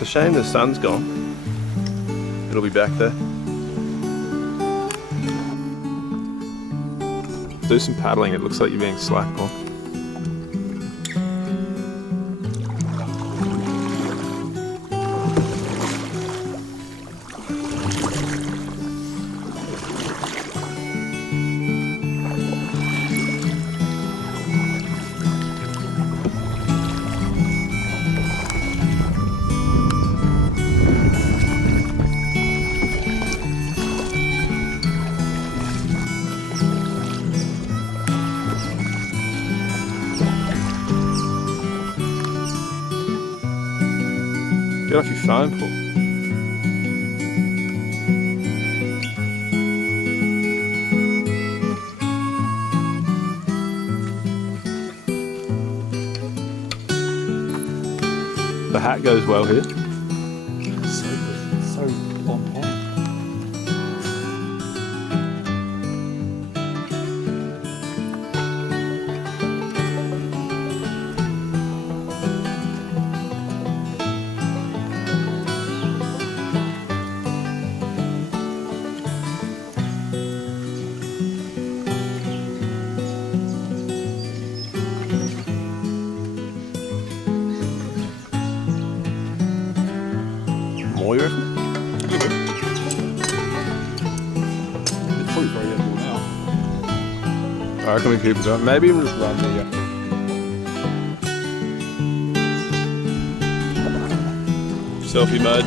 It's a shame the sun's gone. It'll be back there. Do some paddling, it looks like you're being slack, Paul. Get off your phone, Paul. The hat goes well here. So good. So on point. More, you reckon? It's probably very edible now. I reckon we keep it going. Maybe even just run the. Selfie mode.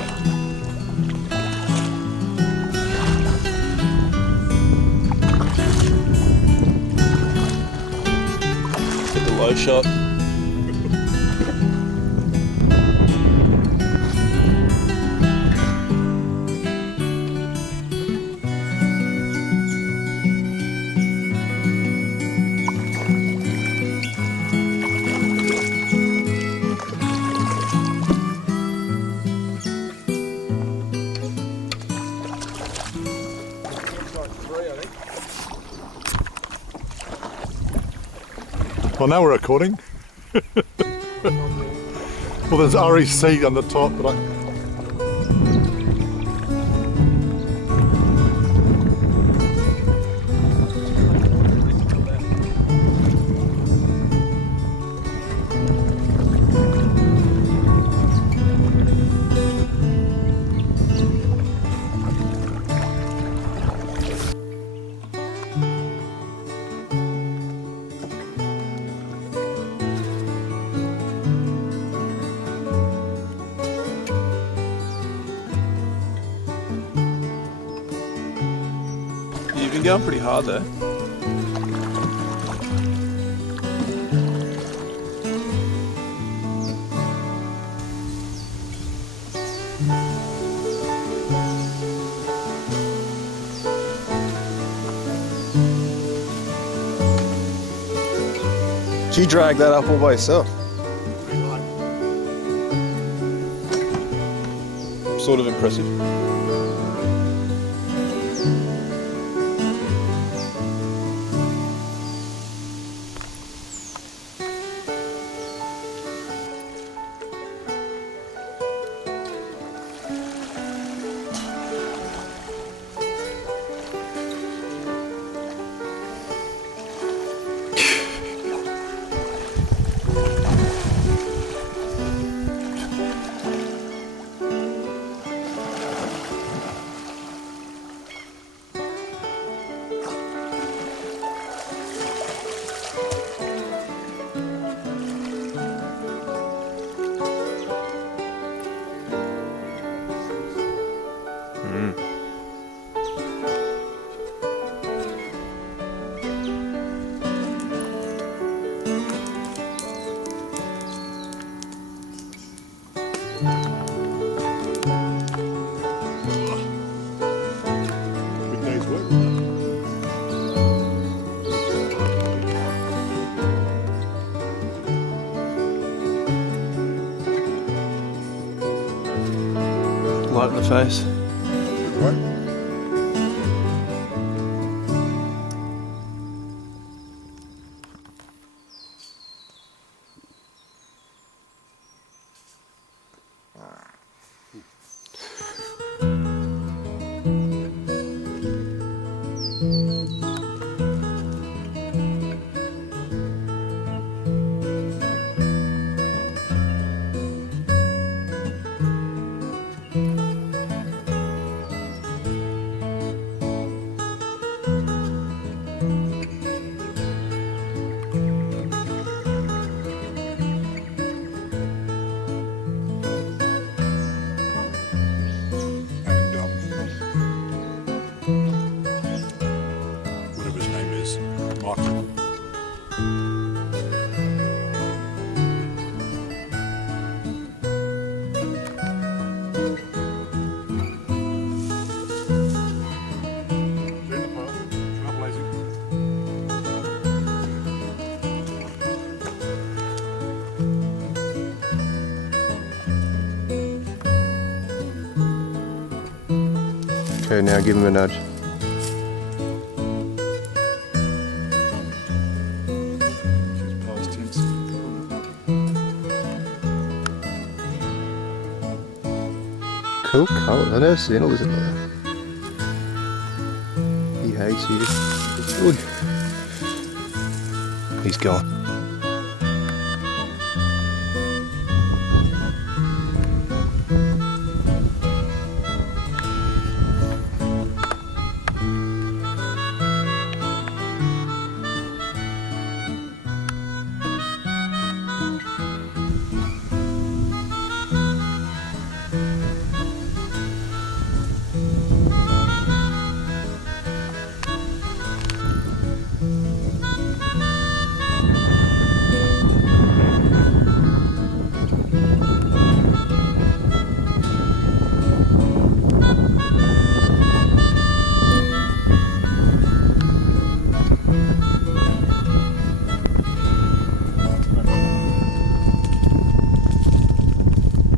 Get the low shot. Well, now we're recording. Well, there's REC on the top, but You've been going pretty hard there. Did you drag that up all by yourself? Sort of impressive. big day's work. Light in the face. Good work. Okay, now give him a nudge. Just past tense. Cool colour. I've never seen a lizard like that. He hates you. Ooh. He's gone.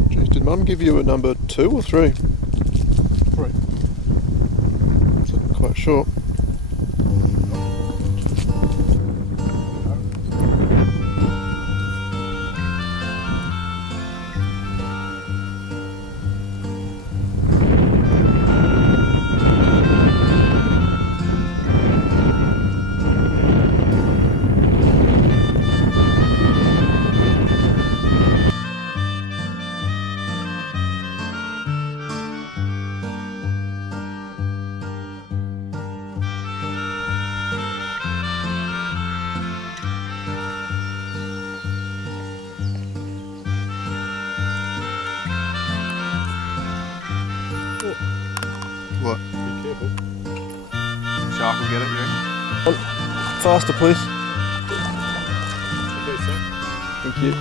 Jeez, did Mum give you a number 2 or 3? 3. It's looking quite short. What? Be careful. Shark will get it, you reckon? Faster, please. Okay, sir. Thank you.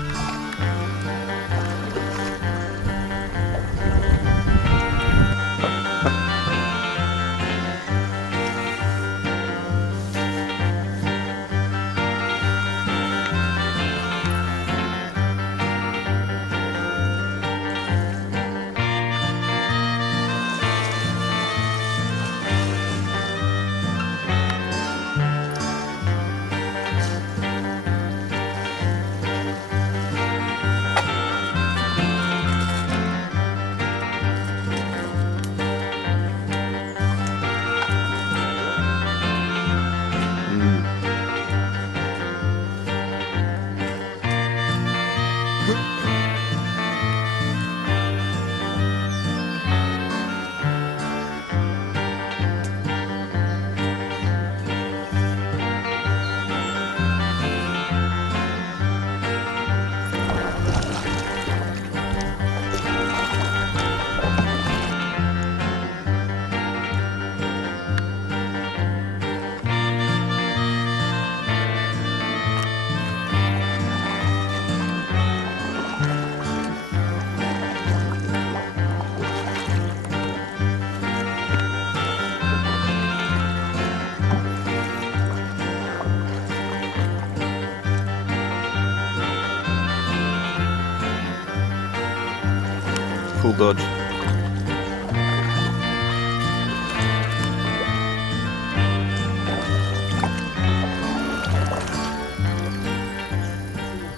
Cool dodge.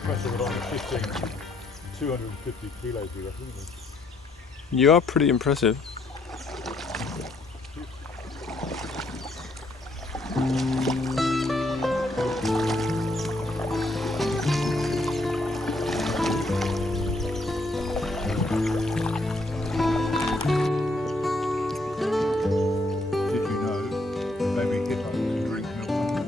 Pressure it on the 15 to 250 kilos, we reckon. You are pretty impressive. Did you know maybe hippos can drink milk and water?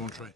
Entree.